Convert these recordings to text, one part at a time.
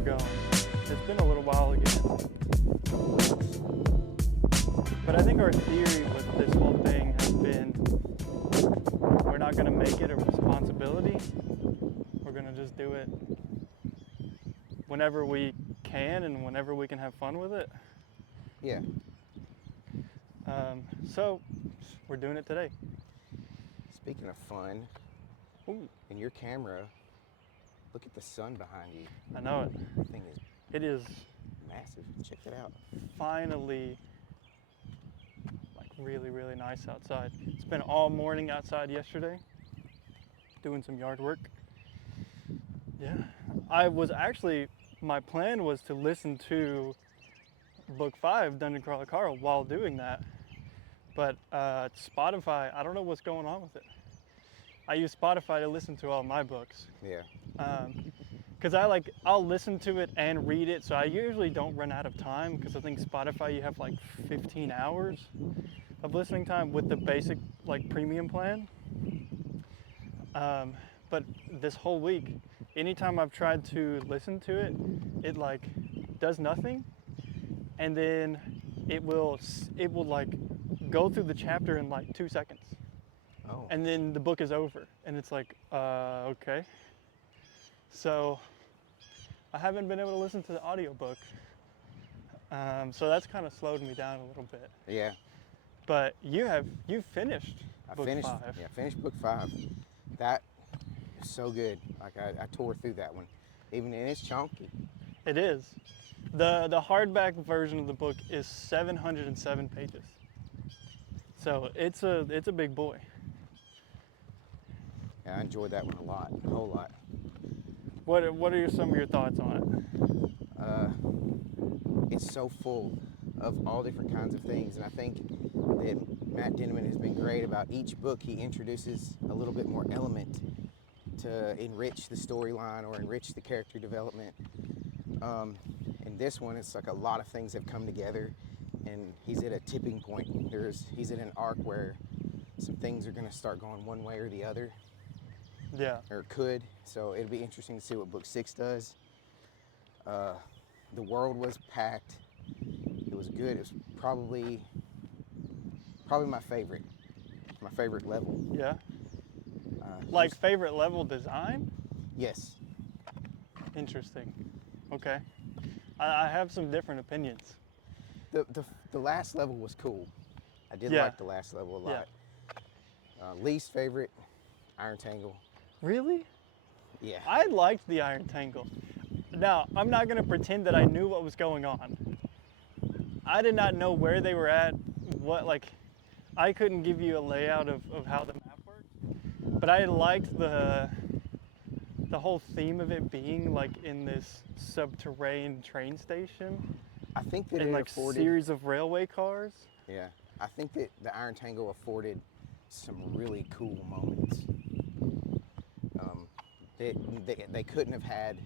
we're going. It's been a little while again. But I think our theory with this whole thing has been we're not going to make it a responsibility. We're going to just do it whenever we can and whenever we can have fun with it. Yeah. So we're doing it today. Speaking of fun, Ooh, in your camera, look at the sun behind you. I know it. That thing is It is massive. Check that out. finally like really, really nice outside. It's been all morning outside yesterday, doing some yard work. Yeah, my plan was to listen to book 5, Dungeon Crawler Carl, while doing that. But Spotify, I don't know what's going on with it. I use Spotify to listen to all my books. Yeah. Because I'll listen to it and read it, so I usually don't run out of time, because I think Spotify you have like 15 hours of listening time with the basic like premium plan. But this whole week, anytime I've tried to listen to it, it like does nothing, and then it will like go through the chapter in like 2 seconds. Oh. And then the book is over, and it's like, okay. So I haven't been able to listen to the audiobook. So that's kind of slowed me down a little bit. Yeah. But you've finished book 5. Yeah, finished book 5. That is so good. Like I tore through that one. And it's chunky. It is. The hardback version of the book is 707 pages. So it's a big boy. Yeah, I enjoyed that one a lot, a whole lot. What are some of your thoughts on it? It's so full of all different kinds of things, and I think that Matt Denneman has been great about each book. He introduces a little bit more element to enrich the storyline or enrich the character development. In this one, it's like a lot of things have come together, and he's at a tipping point. He's at an arc where some things are going to start going one way or the other. Yeah. Or could. So it'll be interesting to see what book 6 does. The world was packed. It was good. It was probably my favorite level. Yeah. Like favorite level design? Yes. Interesting. Okay. I have some different opinions. The last level was cool. I did Yeah. like the last level a lot. Least favorite, Iron Tangle. Really? Yeah. I liked the Iron Tangle. Now, I'm not going to pretend that I knew what was going on. I did not know where they were at, I couldn't give you a layout of how the map worked, but I liked the whole theme of it being like in this subterranean train station. I think that and it like afforded, series of railway cars. Yeah. I think that the Iron Tangle afforded some really cool moments. They couldn't have had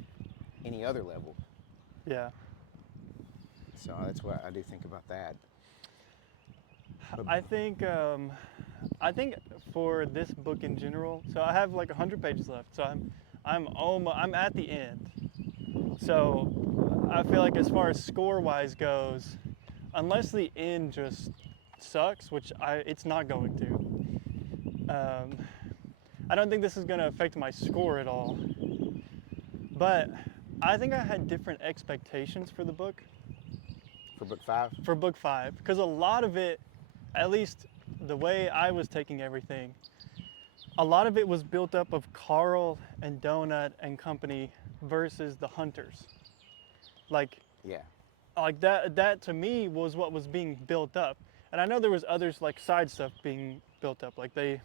any other level. Yeah. So that's what I do think about that. I think for this book in general, so I have like 100 pages left, so I'm at the end. So I feel like as far as score-wise goes, unless the end just sucks, which it's not going to, I don't think this is going to affect my score at all. But I think I had different expectations for the book. For book 5? For book 5, because a lot of it, at least the way I was taking everything, a lot of it was built up of Carl and Donut and company versus the hunters. Like that to me was what was being built up. And I know there was others like side stuff being built up. Like they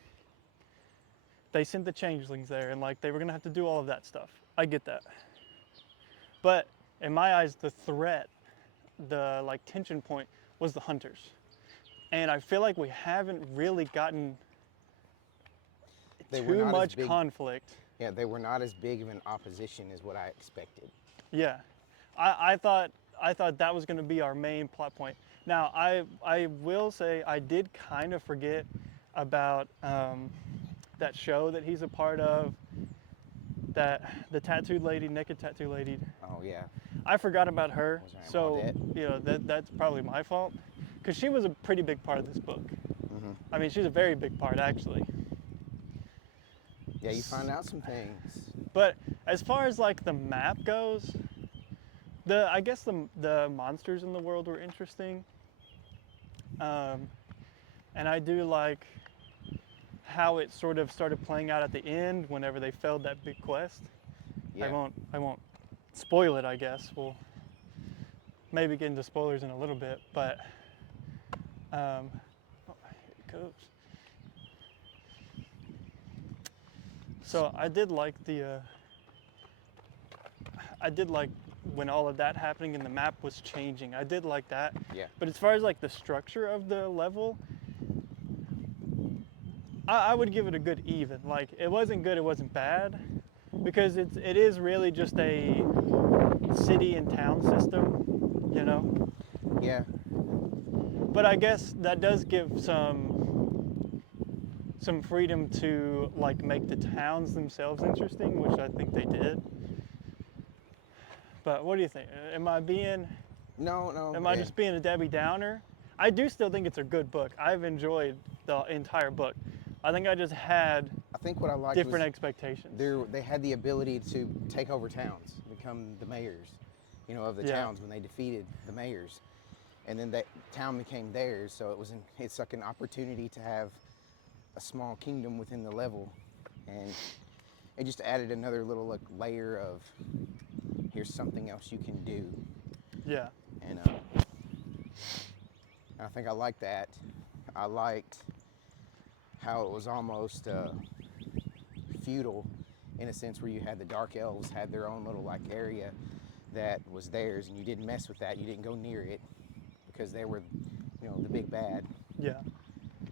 sent the changelings there, and like they were gonna have to do all of that stuff. I get that. But in my eyes, the threat, the like tension point was the hunters. And I feel like we haven't really gotten too much conflict. Yeah, they were not as big of an opposition as what I expected. Yeah, I thought that was going to be our main plot point. Now, I will say I did kind of forget about that show that he's a part of, that the tattooed lady, naked tattooed lady. Oh Oh yeah. I forgot about her, Was I so Audette? you know that's probably my fault, because she was a pretty big part of this book. Hmm. I mean, she's a very big part actually. Yeah, you find out some things. But as far as like the map goes, I guess the monsters in the world were interesting, and I do like how it sort of started playing out at the end whenever they failed that big quest. Yeah. I won't spoil it, I guess. We'll maybe get into spoilers in a little bit, but oh, here it goes. So I did like when all of that happening and the map was changing. I did like that. Yeah. But as far as like the structure of the level, I would give it a good even. Like it wasn't good, it wasn't bad, because it is really just a city and town system, you know. Yeah. But I guess that does give some freedom to like make the towns themselves interesting, which I think they did. But what do you think? Am I being No. Am I just being a Debbie Downer? I do still think it's a good book. I've enjoyed the entire book. I think I just had I think what I liked different was expectations. they had the ability to take over towns, become the mayors, you know, of the Yeah. towns when they defeated the mayors, and then that town became theirs. So it's like an opportunity to have a small kingdom within the level, and it just added another little like layer of here's something else you can do, Yeah. and I think I liked that. I liked how it was almost feudal in a sense where you had the dark elves had their own little like area that was theirs, and you didn't mess with that. You didn't go near it because they were, you know, the big bad. Yeah.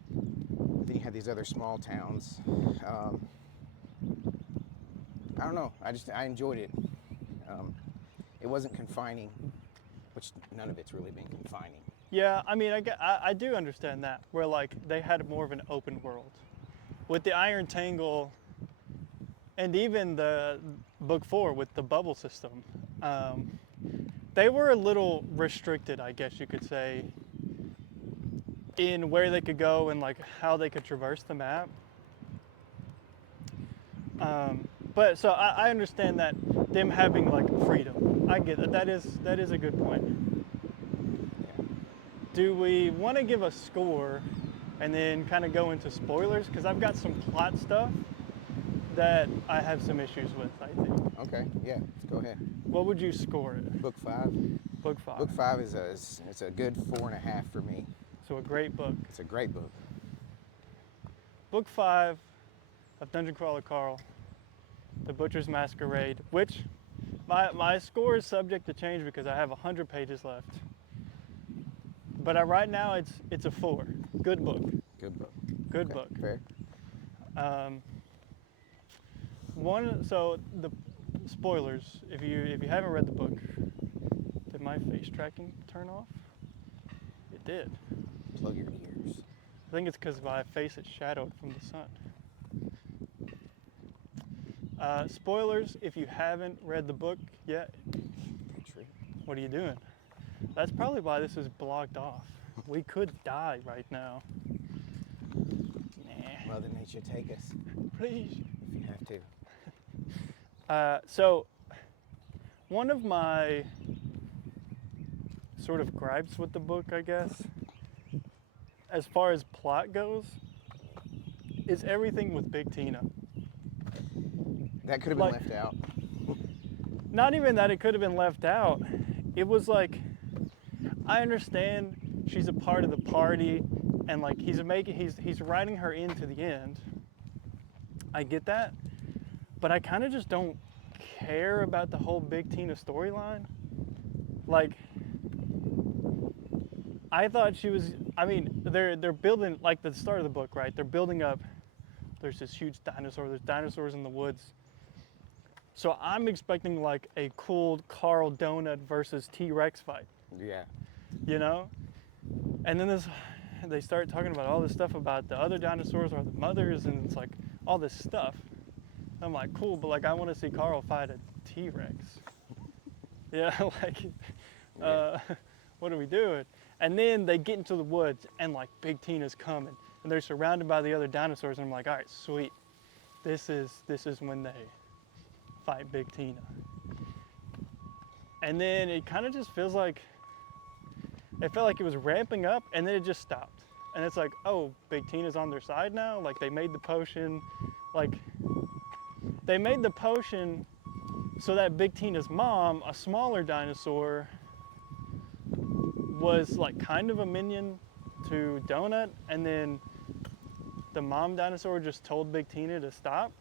Then you had these other small towns. I don't know. I enjoyed it. It wasn't confining, which none of it's really been confining. Yeah, I mean, I do understand that, where like they had more of an open world. With the Iron Tangle, and even the book 4 with the bubble system, they were a little restricted, I guess you could say, in where they could go and like how they could traverse the map. But so I understand that them having like freedom. I get that. That is a good point. Yeah. Do we want to give a score and then kind of go into spoilers? Because I've got some plot stuff that I have some issues with, I think. Okay. Yeah. Let's go ahead. What would you score it? Book 5. Book 5. Book 5 it's a good 4.5 for me. So a great book. It's a great book. Book 5 of Dungeon Crawler Carl, The Butcher's Masquerade, which my score is subject to change because I have 100 pages left. But right now it's a 4. Good book. Good book. Good Okay, book. Fair. So the spoilers. If you haven't read the book, did my face tracking turn off? It did. Plug your ears. I think it's because my face is shadowed from the sun. Spoilers, if you haven't read the book yet, what are you doing? That's probably why this is blocked off. We could die right now. Nah. Mother Nature, take us Please. if you have to. So, one of my sort of gripes with the book, I guess, as far as plot goes, is everything with Big Tina. That could have been Like- left out. Not even that it could have been left out. It was like, I understand she's a part of the party, and like he's writing her into the end. I get that, but I kind of just don't care about the whole Big Tina storyline. Like, I thought she was. I mean, they're building like the start of the book, right? They're building up. There's this huge dinosaur. There's dinosaurs in the woods. So I'm expecting like a cool Carl Donut versus T-Rex fight, Yeah. you know? And then they start talking about all this stuff about the other dinosaurs or the mothers, and it's like all this stuff. I'm like, cool, but like I want to see Carl fight a T-Rex. Yeah, like, Yeah. uh, what are we doing? And then they get into the woods and like Big Tina's coming and they're surrounded by the other dinosaurs and I'm like, all right, sweet. This is when they fight Big Tina. And then it kind of just feels like it felt like it was ramping up and then it just stopped. And it's like, oh, Big Tina's on their side now. Like they made the potion, like they made the potion so that Big Tina's mom, a smaller dinosaur, was like kind of a minion to Donut, and then the mom dinosaur just told Big Tina to stop.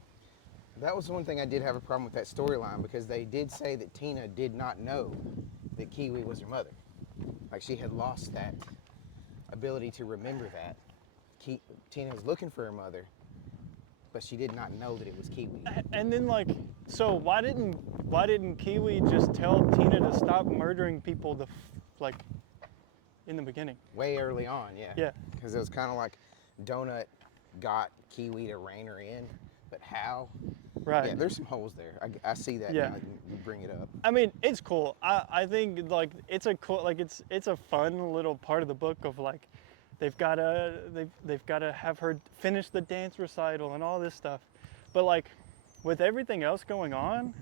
That was one thing I did have a problem with that storyline because they did say that Tina did not know that Kiwi was her mother. Like she had lost that ability to remember that. Tina was looking for her mother, but she did not know that it was Kiwi. And then like, so why didn't Kiwi just tell Tina to stop murdering people like in the beginning? Way early on, yeah. Yeah. Because it was kind of like Donut got Kiwi to rein her in, but how? Right. Yeah, there's some holes there. I see that Yeah. now that you bring it up. I mean, it's cool. I think like it's a cool, like it's a fun little part of the book of like they've gotta have her finish the dance recital and all this stuff. But like with everything else going on,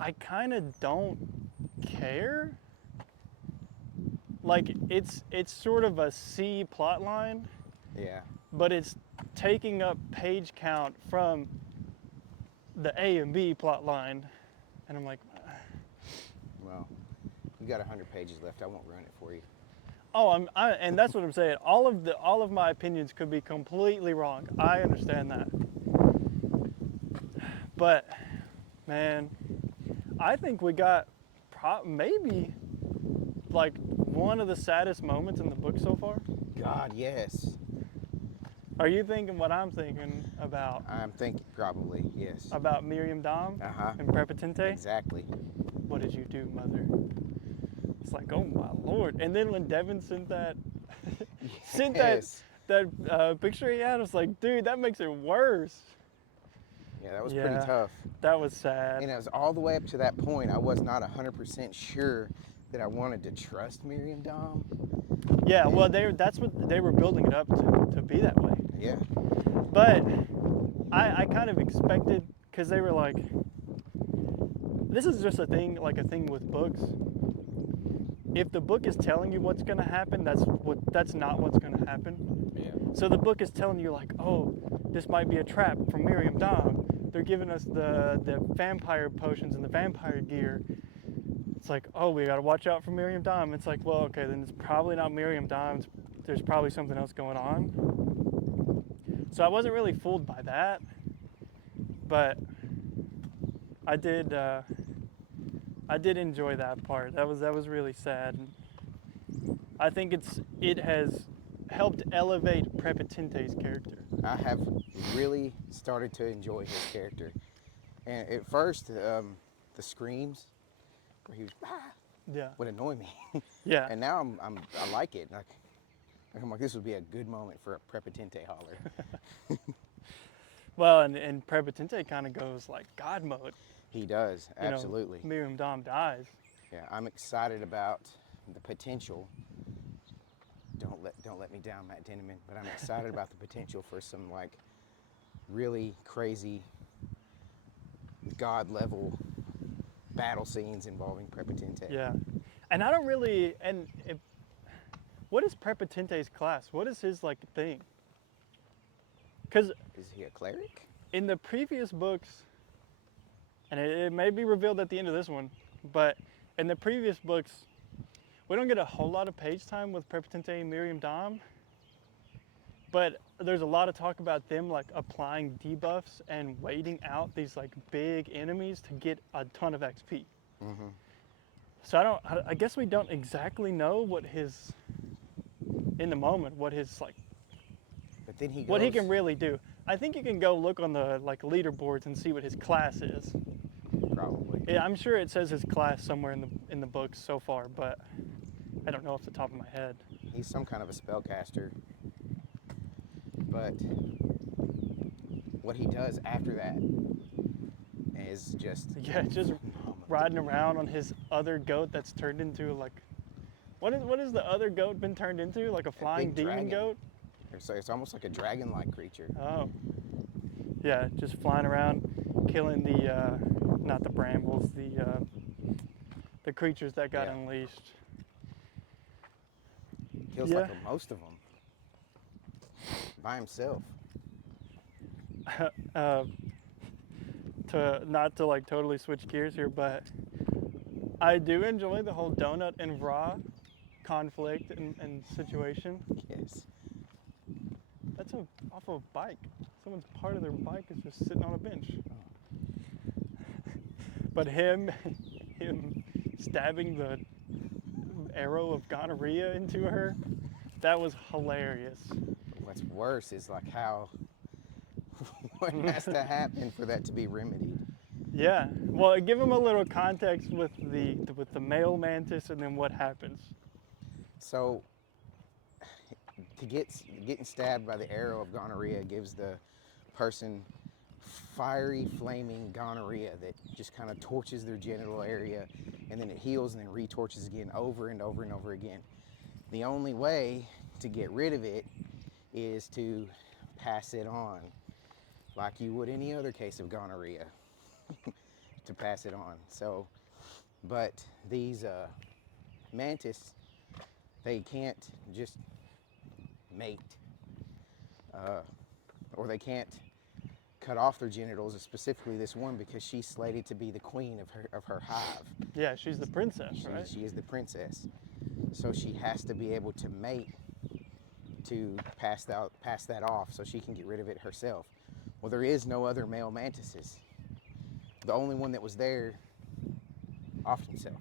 I kind of don't care. Like it's sort of a C plot line, Yeah. but it's taking up page count from the A and B plot line, and I'm like, Well, you got 100 pages left. I won't ruin it for you. oh, and that's what I'm saying. All of my opinions could be completely wrong. I understand that, but man, I think we got maybe like one of the saddest moments in the book so far. God, yes. Are you thinking what I'm thinking about? I'm thinking probably, yes. About Miriam Dom Uh-huh. and Prepotente? Exactly. What did you do, mother? It's like, oh my lord! And then when Devin sent that, sent Yes. that picture he had, I was like, dude, that makes it worse. Yeah, that was Yeah. pretty tough. That was sad. And it was all the way up to that point, I was not 100% sure that I wanted to trust Miriam Dom. Yeah, well, that's what they were building it up to be that way. Yeah. But I kind of expected, because they were like, this is just a thing with books. If the book is telling you what's going to happen, that's not what's going to happen. Yeah. So the book is telling you like, oh, this might be a trap from Miriam Dom. They're giving us the vampire potions and the vampire gear. It's like, oh, we got to watch out for Miriam Dom. It's like, well, okay, then it's probably not Miriam Dom. There's probably something else going on. So I wasn't really fooled by that, but I did enjoy that part. That was really sad. I think it has helped elevate Prepotente's character. I have really started to enjoy his character. And at first, the screams where he was, Yeah. would annoy me. Yeah. And now I like it. I'm like, this would be a good moment for a Prepotente holler. Well, and Prepotente kind of goes like God mode. He does, You know, absolutely. Miriam Dom dies. Yeah, I'm excited about the potential. Don't let me down, Matt Denneman, but I'm excited about the potential for some like really crazy God level battle scenes involving Prepotente. Yeah. And I don't really what is Prepotente's class? What is his like thing? Because Is he a cleric? in the previous books, and it may be revealed at the end of this one, but in the previous books, we don't get a whole lot of page time with Prepotente and Miriam Dom, but there's a lot of talk about them like applying debuffs and waiting out these like big enemies to get a ton of XP. Mm-hmm. So I guess we don't exactly know what his, in the moment, what his like, But then he goes, what he can really do. I think you can go look on the like leaderboards and see what his class is. probably. Yeah, I'm sure it says his class somewhere in the books so far, but I don't know off the top of my head. He's some kind of a spellcaster. But what he does after that is just Yeah, just riding around on his other goat that's turned into like, what is the other goat been turned into? Like a flying big demon dragon. goat? It's almost like a dragon-like creature. Oh. Yeah, just flying around, killing the, not the brambles, the creatures that got Yeah. unleashed. Kills Yeah. like most of them by himself. Not to like totally switch gears here, but I do enjoy the whole Donut and Raw conflict and situation. Yes. That's off of a bike. Someone's part of their bike is just sitting on a bench. But him stabbing the arrow of gonorrhea into her, that was hilarious. What's worse is like how what has to happen for that to be remedied. Yeah. Well, give him a little context with the male mantis and then what happens. So getting stabbed by the arrow of gonorrhea gives the person fiery, flaming gonorrhea that just kind of torches their genital area, and then it heals and then retorches again over and over and over again. The only way to get rid of it is to pass it on, like you would any other case of gonorrhea, to pass it on. So, but these mantis, they can't just mate, or they can't cut off their genitals, specifically this one, because she's slated to be the queen of her hive. Yeah, she's the princess, right? She is the princess. So she has to be able to mate to pass that off so she can get rid of it herself. Well, there is no other male mantises. The only one that was there offed himself.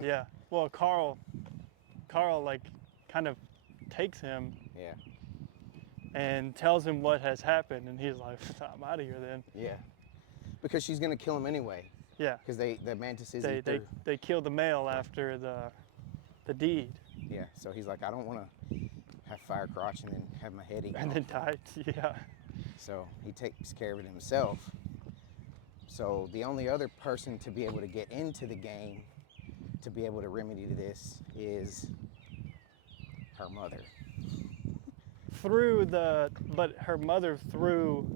Yeah. Well, Carl like kind of takes him Yeah. and tells him what has happened, and he's like, I'm out of here then. Yeah. Because she's gonna kill him anyway. Yeah. Because the mantises They kill the male after the deed. Yeah. So he's like, I don't want to have fire crotch and then have my head eaten And off. then died. Yeah. So he takes care of it himself. So the only other person to be able to get into the game to be able to remedy this is her mother. But her mother through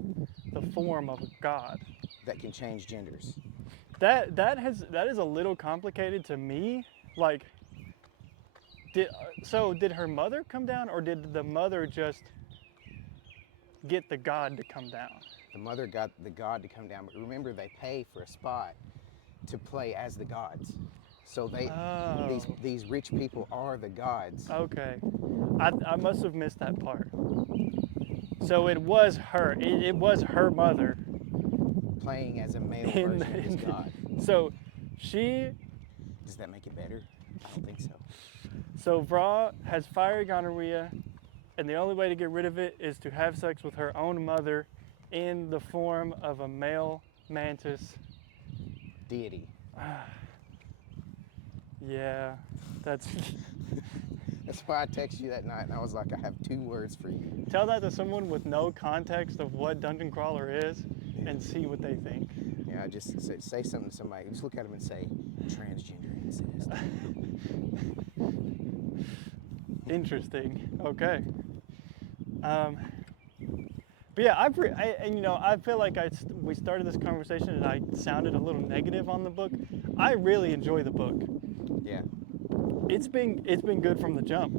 the form of a god. That can change genders. That is a little complicated to me. Like, did her mother come down, or did the mother just get the god to come down? The mother got the god to come down, but remember they pay for a spot to play as the gods. So these rich people are the gods. Okay, I must have missed that part. So it was her. It was her mother Playing as a male version of this god. So she. Does that make it better? I don't think so. So Vra has fiery gonorrhea, and the only way to get rid of it is to have sex with her own mother in the form of a male mantis. Deity. Yeah, that's. That's why I texted you that night, and I was like, I have 2 words for you. Tell that to someone with no context of what Dungeon Crawler is, and see what they think. Yeah, just say something to somebody. Just look at them and say, transgender incest. Interesting. Okay. But yeah, I feel like we started this conversation and I sounded a little negative on the book. I really enjoy the book. Yeah. It's been good from the jump.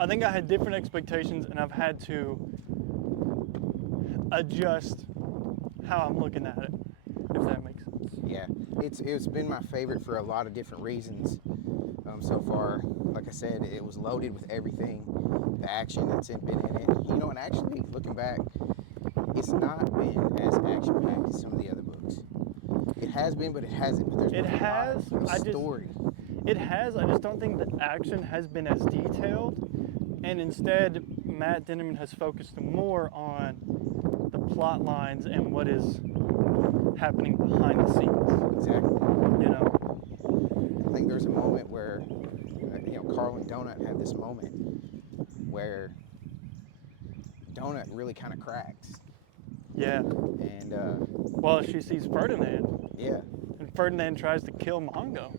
I think I had different expectations, and I've had to adjust how I'm looking at it, if that makes sense. Yeah, it's been my favorite for a lot of different reasons so far. Like I said, it was loaded with everything, the action that's been in it. You know, and actually looking back, it's not been as action-packed as some of the other books. It has been, but it hasn't. But there's been a lot of story. It has. I just don't think the action has been as detailed, and instead, Matt Dinniman has focused more on the plot lines and what is happening behind the scenes. Exactly. You know. I think there's a moment where, Carl and Donut have this moment where Donut really kind of cracks. Yeah. And Well, she sees Ferdinand, yeah, and Ferdinand tries to kill Mongo.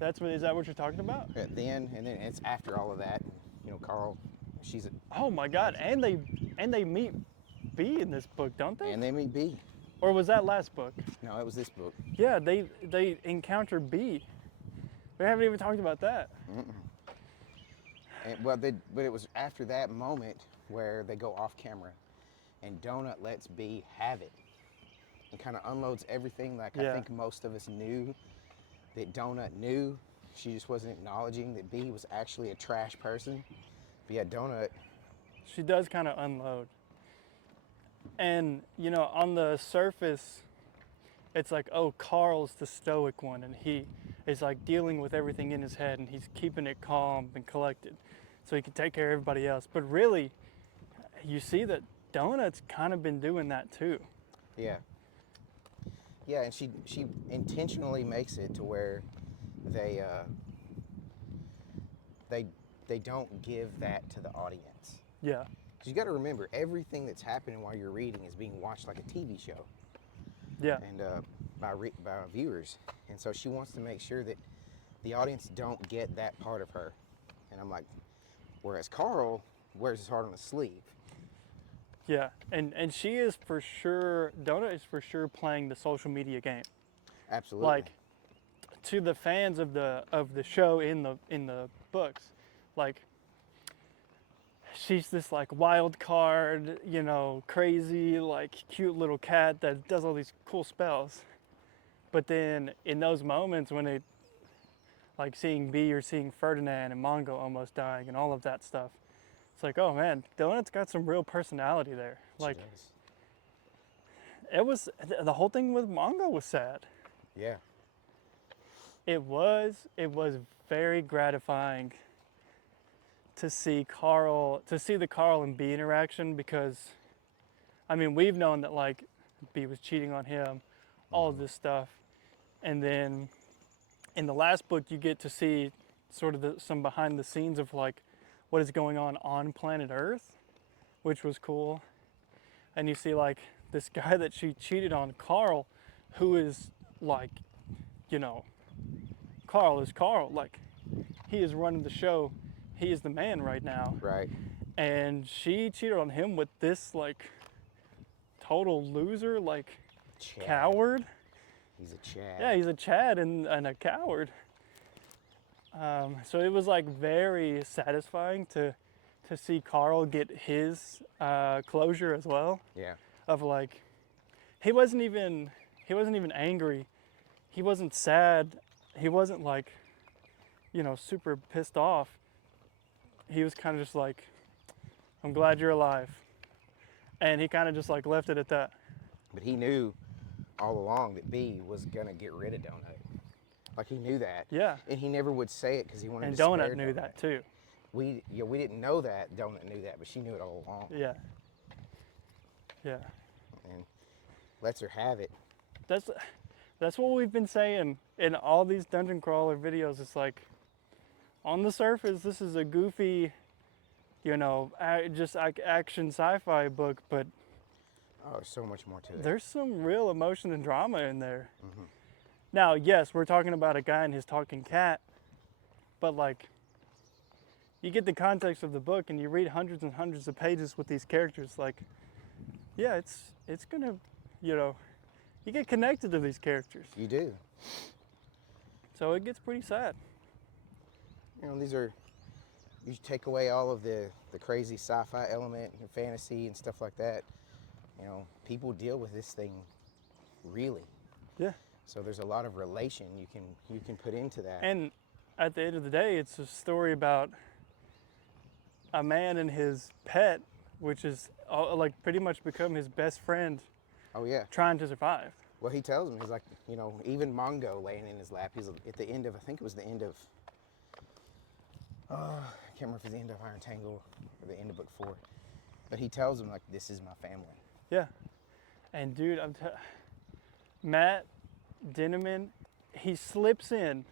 Is that what you're talking about? then and then it's after all of that. You know, Carl, she's a, Oh my God! And they meet B in this book, don't they? and they meet B. Or was that last book? No, it was this book. Yeah, they encounter B. We haven't even talked about that. And, but it was after that moment where they go off camera, and Donut lets B have it, and kind of unloads everything. Like Yeah. I think most of us knew that Donut knew. She just wasn't acknowledging that B was actually a trash person. But yeah, Donut. She does kind of unload. And, you know, on the surface, it's like, oh, Carl's the stoic one, and he is like dealing with everything in his head, and he's keeping it calm and collected so he can take care of everybody else. But really, you see that Donut's kind of been doing that too. Yeah. Yeah, and she intentionally makes it to where they they don't give that to the audience. Yeah. You got to remember, everything that's happening while you're reading is being watched like a TV show, Yeah. and by viewers. And so she wants to make sure that the audience don't get that part of her. And I'm like, whereas Carl wears his heart on his sleeve. Yeah. And she is for sure, Donut is for sure playing the social media game. Absolutely. Like, to the fans of the show in the books, like, she's this like wild card, you know, crazy, like cute little cat that does all these cool spells. But then in those moments when it, like seeing B or seeing Ferdinand and Mongo almost dying and all of that stuff, it's like, oh man, Donut's got some real personality there. Like, it was, the whole thing with Mongo was sad. Yeah. It was very gratifying to see the Carl and B interaction, because, I mean, we've known that like B was cheating on him, all of this stuff, and then in the last book you get to see sort of some behind the scenes of like what is going on planet Earth, which was cool, and you see like this guy that she cheated on, Carl, who is like, you know, Carl is Carl, like he is running the show. He is the man right now. Right. And she cheated on him with this like total loser, like Chad. coward. He's a Chad. Yeah, he's a Chad and a coward. So it was like very satisfying to see Carl get his closure as well. Yeah. Of like, he wasn't even angry. He wasn't sad. He wasn't like, you know, super pissed off. He was kind of just like, I'm glad you're alive. And he kind of just like left it at that. But he knew all along that B was gonna get rid of Donut. Like he knew that. Yeah. And he never would say it because he wanted And to spare Donut knew that too. We didn't know that Donut knew that, but she knew it all along. Yeah. Yeah. And lets her have it. That's what we've been saying in all these dungeon crawler videos. It's like, on the surface, this is a goofy, you know, just like action sci-fi book, but Oh, there's so much more to it. there's some real emotion and drama in there. Mm-hmm. Now, yes, we're talking about a guy and his talking cat, but like, you get the context of the book and you read hundreds and hundreds of pages with these characters, like, yeah, it's gonna, you know, you get connected to these characters. You do. So it gets pretty sad. You know, you take away all of the crazy sci-fi element and fantasy and stuff like that. You know, people deal with this thing really. Yeah. So there's a lot of relation you can put into that. And at the end of the day, it's a story about a man and his pet, which is like pretty much become his best friend, Oh yeah. trying to survive. Well, he tells him, he's like, you know, even Mongo laying in his lap. He's at the end of, I think it was the end of, I can't remember if it was the end of Iron Tangle or the end of book 4. But he tells him like, this is my family. Yeah. And dude, Matt Dinniman, he slips in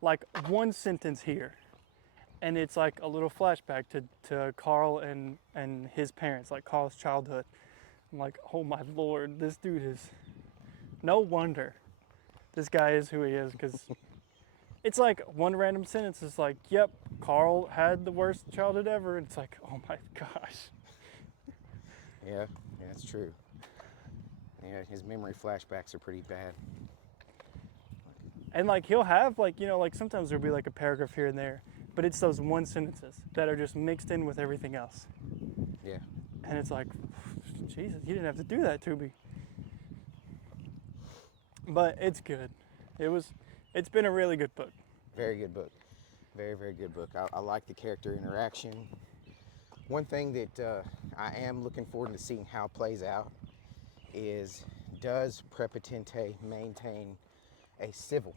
like one sentence here, and it's like a little flashback to Carl and his parents, like Carl's childhood. I'm like, oh my lord, this dude is, no wonder this guy is who he is, because it's like one random sentence is like, yep, Carl had the worst childhood ever. And it's like, oh my gosh. Yeah, that's true. Yeah, his memory flashbacks are pretty bad. And like he'll have like, you know, like sometimes there'll be like a paragraph here and there, but it's those one sentences that are just mixed in with everything else. Yeah. And it's like, Jesus, you didn't have to do that to me. But it's good. It's been a really good book. Very good book. Very, very good book. I like the character interaction. One thing that I am looking forward to seeing how it plays out is, does Prepotente maintain a civil?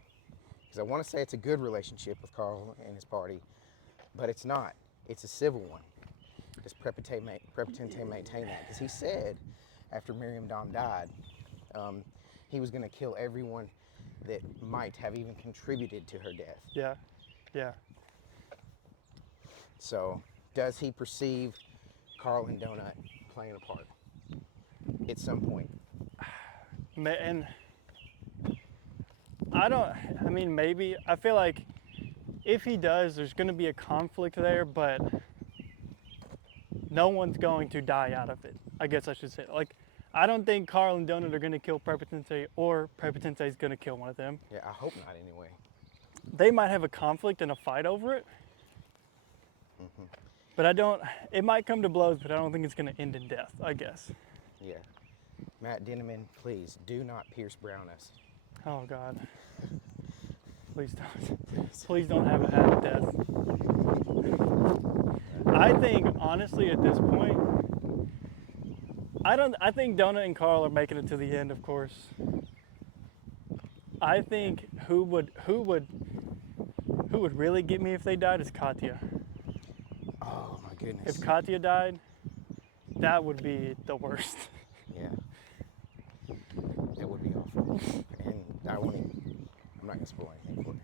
Because I want to say it's a good relationship with Carl and his party, but it's not. It's a civil one. Does Prepotente maintain that? Because he said after Miriam Dom died, he was going to kill everyone that might have even contributed to her death. Yeah, yeah. So, does he perceive Carl and Donut playing a part at some point? And I mean, maybe. I feel like if he does, there's going to be a conflict there, but no one's going to die out of it. I guess I should say. Like, I don't think Carl and Donut are going to kill Prepotente, or Prepotente is going to kill one of them. Yeah, I hope not anyway. They might have a conflict and a fight over it. Mm-hmm. But it might come to blows, but I don't think it's going to end in death, I guess. Yeah. Matt Dinniman, please do not Pierce Brown us. Oh, God. Please don't. Please don't have a habit death. I think, honestly, at this point, I think Donut and Carl are making it to the end, of course. I think who would really get me if they died is Katya. Oh my goodness. If Katya died, that would be the worst. Yeah. That would be awful. And I'm not gonna spoil anything for you.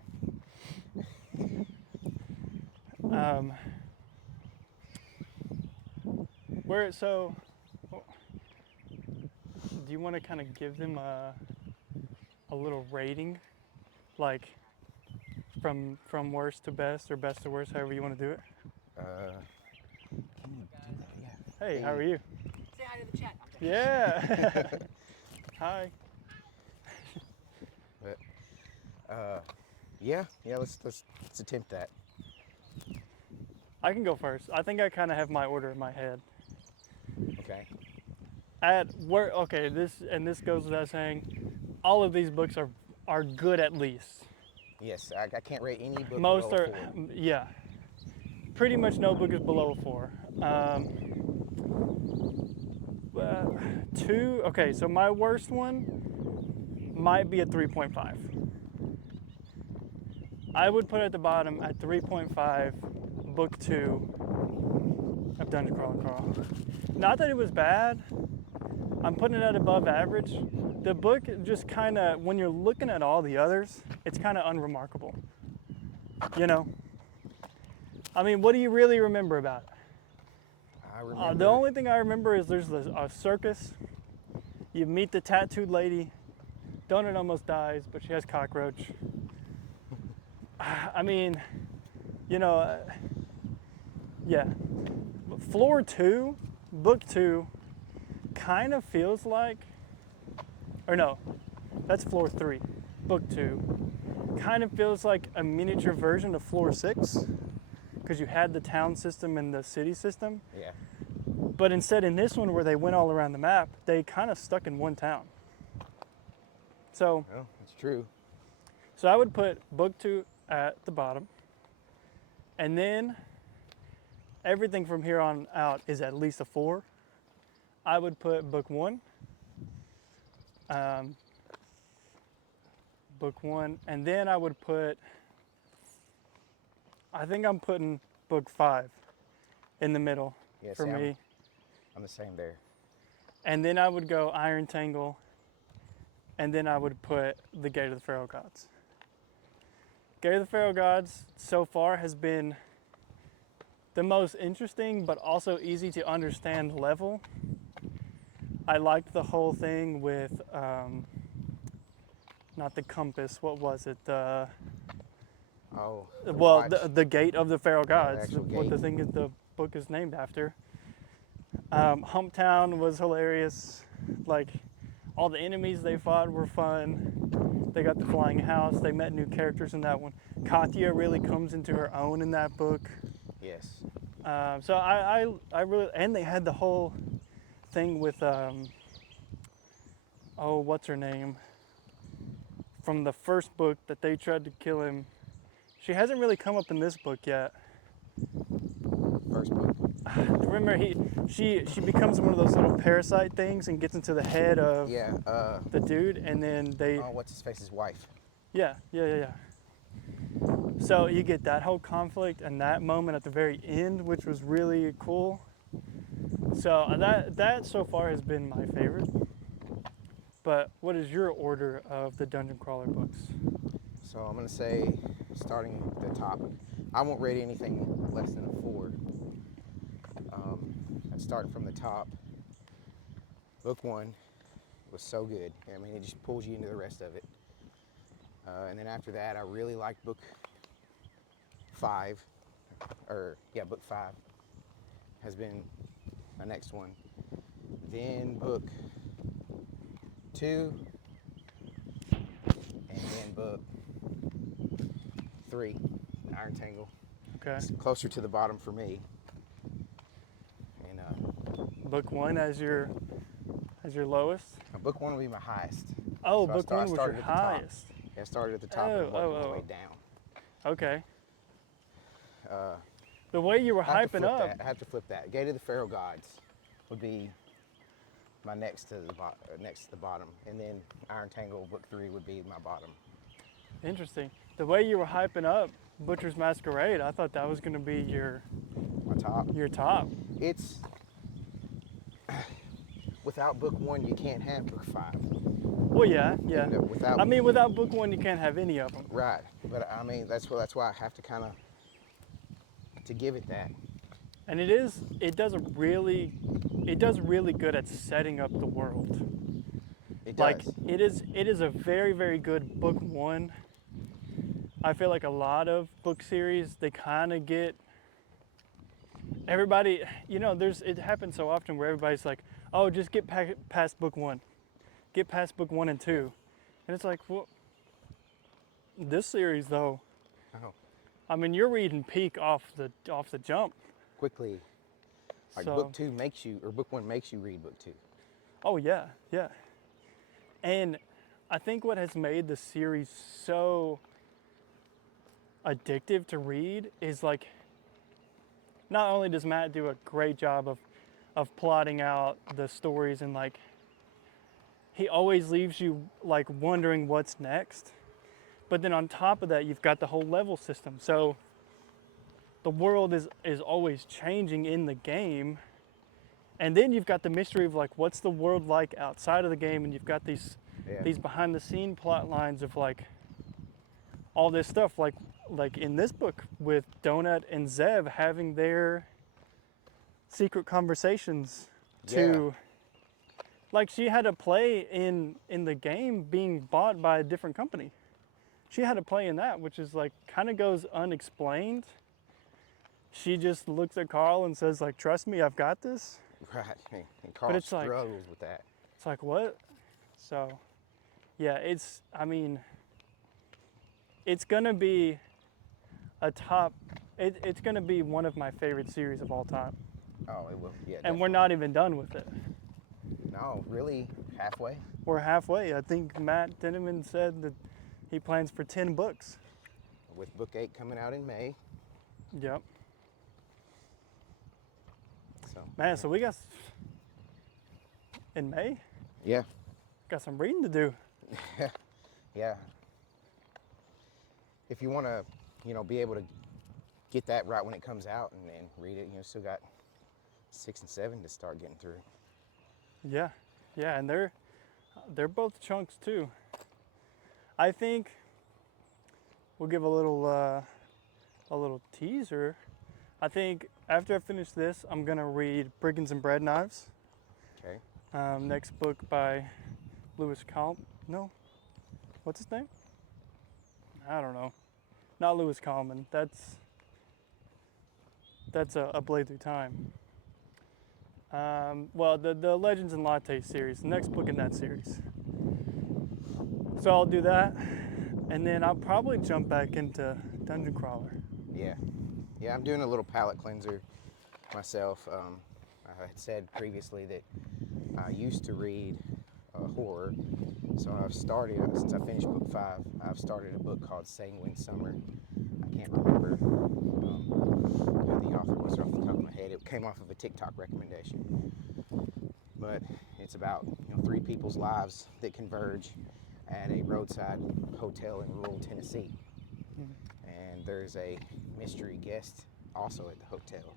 Do you want to kind of give them a little rating, like from worst to best or best to worst, however you want to do it? Can you do that? Yeah. Hey, how are you? Say hi to the chat. Yeah. Hi. But yeah, let's attempt that. I can go first. I think I kind of have my order in my head. Okay. This goes without saying, all of these books are good at least. Yes, I can't rate any book Most below are, a 4. yeah. Pretty much no book is below a 4. 2, okay, so my worst one might be a 3.5. I would put at the bottom at 3.5, book 2 of Dungeon Crawl and Carl. Not that it was bad, I'm putting it at above average. The book just kind of, when you're looking at all the others, it's kind of unremarkable. You know? I mean, what do you really remember about it? I remember. The only thing I remember is there's a circus. You meet the tattooed lady. Donut almost dies, but she has cockroach. I mean, you know, yeah. Floor 2, book 2, kind of feels like, or no, that's floor 3. Book 2 kind of feels like a miniature version of floor 6, because you had the town system and the city system. Yeah. But instead, in this one where they went all around the map, they kind of stuck in one town. So, Well, that's true. so I would put book 2 at the bottom, and then everything from here on out is at least a 4. I would put book 1, and then I would put, I think I'm putting book 5 in the middle Yeah, for see, me. I'm the same there. And then I would go Iron Tangle, and then I would put the Gate of the Pharaoh Gods. Gate of the Pharaoh Gods so far has been the most interesting but also easy to understand level. I liked the whole thing with not the compass. What was it? Oh, Well, watch. the gate of the Pharaoh Yeah, the gods. actual What the gate. thing is, the book is named after. Humptown was hilarious. Like all the enemies they fought were fun. They got the flying house. They met new characters in that one. Katya really comes into her own in that book. Yes. So I really, and they had the whole thing with oh, what's her name, from the first book that they tried to kill him. She hasn't really come up in this book yet. First book. Remember, she becomes one of those little parasite things and gets into the head of Yeah. the dude, and then they, Oh, what's his face's wife? yeah. So you get that whole conflict and that moment at the very end, which was really cool. So that so far has been my favorite. But what is your order of the Dungeon Crawler books? So I'm gonna say, starting at the top, I won't rate anything less than a 4. And starting from the top, book 1 was so good. I mean, it just pulls you into the rest of it. And then after that, I really liked book 5, book 5 has been my next one. Then book 2, and then book 3, Iron Tangle. Okay. It's closer to the bottom for me. And Book 1 as your lowest? book 1 will be my highest. Oh, So book 1 was your started at the top. highest. Yeah, I started at the top and worked my way down. Okay. Uh, The way you were I have to hyping flip up. that. I have to flip that. Gate of the Pharaoh Gods would be my next to the bottom, and then Iron Tangle book 3 would be my bottom. Interesting. The way you were hyping up Butcher's Masquerade, I thought that was going to be My top. your top. It's without book 1, you can't have book 5. Well, yeah. And, without I mean, without book 1, you can't have any of them. right, but I mean that's why I have to kind of to give it that. And it does really good at setting up the world. It Like does. it is a very, very good book 1. I feel like a lot of book series, they kind of get everybody, it happens so often where everybody's like, oh, just get past book 1. Get past book 1 and 2. And it's like, well, this series though, Oh, I mean, you're reading peak off the jump. quickly. Like So, book 1 makes you read book 2. oh yeah. And I think what has made the series so addictive to read is like, not only does Matt do a great job of plotting out the stories, and like he always leaves you like wondering what's next, but then on top of that you've got the whole level system. So the world is always changing in the game, and then you've got the mystery of like what's the world like outside of the game, and you've got these behind the scene plot lines of like all this stuff, like in this book with Donut and Zev having their secret conversations to like she had a play in the game being bought by a different company. She had a play in that, which is like kind of goes unexplained. She just looks at Carl and says like, trust me, I've got this. Right, and Carl it's like- struggles with that. It's like, what? So yeah, it's gonna be a top, it's gonna be one of my favorite series of all time. Oh, it will. Yeah. And we're not even done with it. No, really, halfway. We're halfway. I think Matt Dinneman said that he plans for 10 books. With book 8 coming out in May. Yep. So. Man, so we got, in May, Yeah. got some reading to do. Yeah. If you want to, be able to get that right when it comes out and then read it, still got 6 and 7 to start getting through. Yeah, and they're both chunks too. I think we'll give a little teaser. I think after I finish this, I'm gonna read Brigands and Bread Knives. Okay. Next book by Lewis Kalm. No, what's his name? I don't know. Not Lewis Kalman. That's a Blade Through Time. Well, the Legends and Latte series, the next book in that series. So I'll do that, and then I'll probably jump back into Dungeon Crawler. Yeah. Yeah, I'm doing a little palate cleanser myself. I had said previously that I used to read horror, so I've started, since I finished book 5, I've started a book called Sanguine Summer. I can't remember who the author was off the top of my head. It came off of a TikTok recommendation. But it's about 3 people's lives that converge at a roadside hotel in rural Tennessee. And there's a mystery guest also at the hotel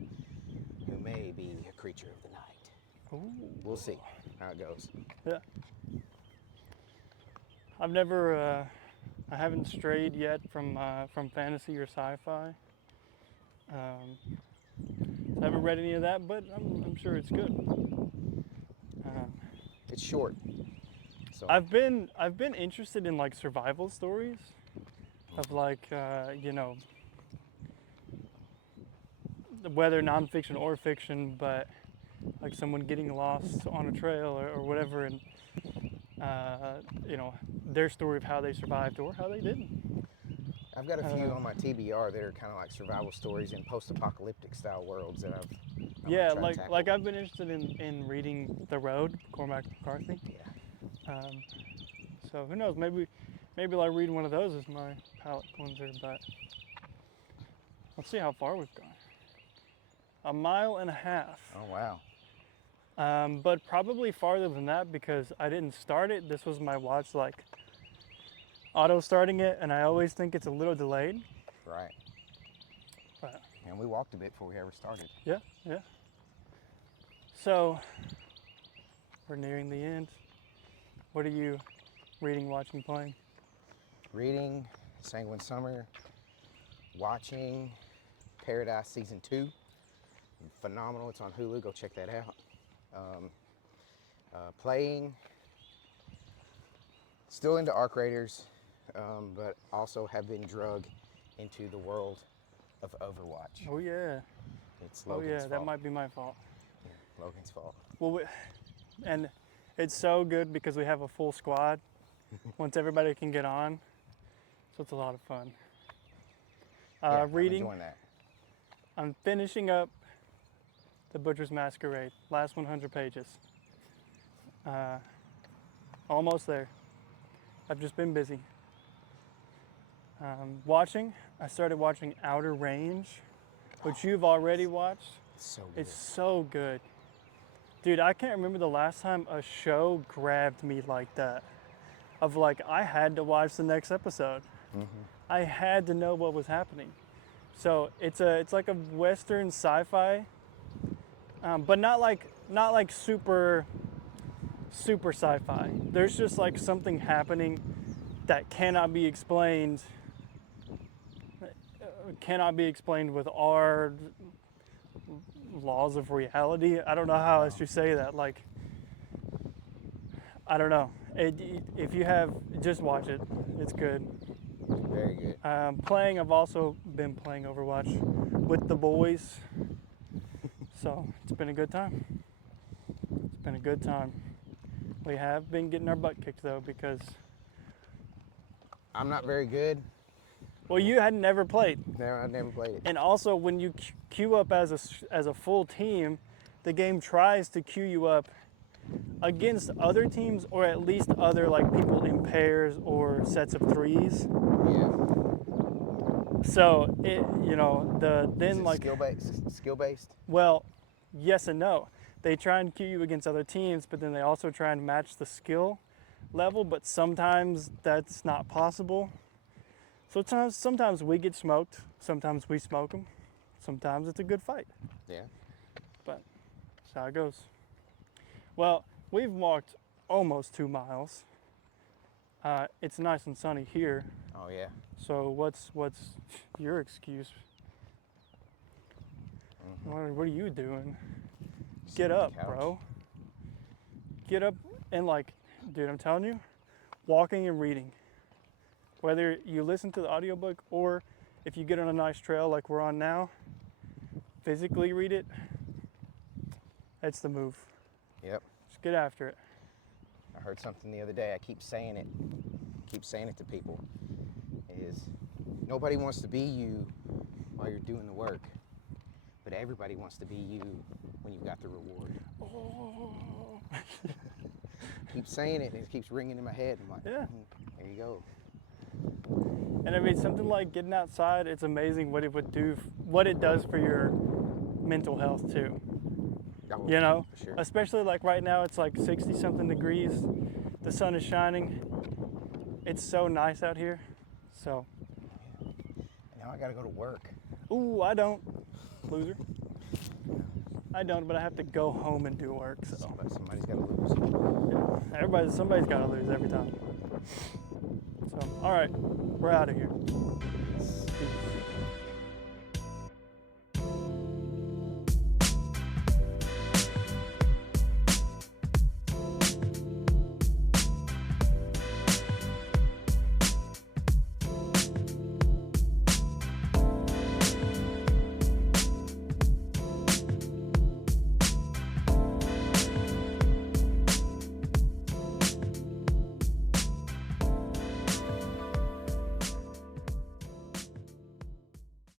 who may be a creature of the night. Ooh. We'll see how it goes. Yeah. I haven't strayed yet from fantasy or sci-fi. I haven't read any of that, but I'm sure it's good. It's short. So I've been interested in like survival stories, of like whether nonfiction or fiction, but like someone getting lost on a trail or whatever, and their story of how they survived or how they didn't. I've got a few on my TBR that are kind of like survival stories in post-apocalyptic style worlds that I'm Yeah, gonna try to tackle. like I've been interested in reading The Road, Cormac McCarthy. Yeah. So who knows? Maybe like reading one of those is my palate cleanser. But let's see how far we've gone. 1.5 miles. Oh wow. But probably farther than that because I didn't start it. This was my watch like auto starting it, and I always think it's a little delayed. Right. But And we walked a bit before we ever started. yeah. So we're nearing the end. What are you reading, watching, playing? Reading Sanguine Summer, watching Paradise Season 2. Phenomenal. It's on Hulu. Go check that out. Playing. Still into Arc Raiders, but also have been drugged into the world of Overwatch. Oh yeah. It's Logan's fault. That might be my fault. Yeah, Logan's fault. Well, and it's so good because we have a full squad. Once everybody can get on, so it's a lot of fun. Yeah, Reading. I'm enjoying that. I'm finishing up The Butcher's Masquerade, last 100 pages. Almost there. I've just been busy. I started watching Outer Range, which you've already watched. It's so good. It's so good. Dude, I can't remember the last time a show grabbed me like that. Of like, I had to watch the next episode. Mm-hmm. I had to know what was happening. So it's like a Western sci-fi, but not like super sci-fi. There's just like something happening that cannot be explained with our laws of reality. I don't know how else you say that. Like, I don't know. If you have, just watch it. It's good. Very good. I've also been playing Overwatch with the boys. So it's been a good time. It's been a good time. We have been getting our butt kicked though because, I'm not very good. well, you had never played. No, I've never played it. And also when you queue up as a full team, the game tries to queue you up against other teams or at least other like people in pairs or sets of threes. Yeah. So Skill based. Well, yes and no. They try and queue you against other teams, but then they also try and match the skill level, but sometimes that's not possible. So sometimes we get smoked, sometimes we smoke them, sometimes it's a good fight. Yeah. But that's how it goes. Well, we've walked almost 2 miles. It's nice and sunny here. Oh yeah. So what's your excuse? What are you doing? Sitting Get on up, the couch. bro. Get up and like, dude, I'm telling you, walking and reading. Whether you listen to the audiobook or if you get on a nice trail like we're on now, physically read it. That's the move. Yep. Just get after it. I heard something the other day. I keep saying it to people. Is nobody wants to be you while you're doing the work, but everybody wants to be you when you've got the reward. Oh. Keep saying it, and it keeps ringing in my head. I'm like, Yeah. There you go. And I mean, something like getting outside, it's amazing what it would do, what it does for your mental health too. Oh, You know, for sure. especially like right now, it's like 60 something degrees. The sun is shining. It's so nice out here. So, And now I gotta go to work. ooh, I don't, loser. I don't, but I have to go home and do work. So, Somebody's gotta lose. yeah, somebody's got to lose every time. So, all right, we're out of here. Peace.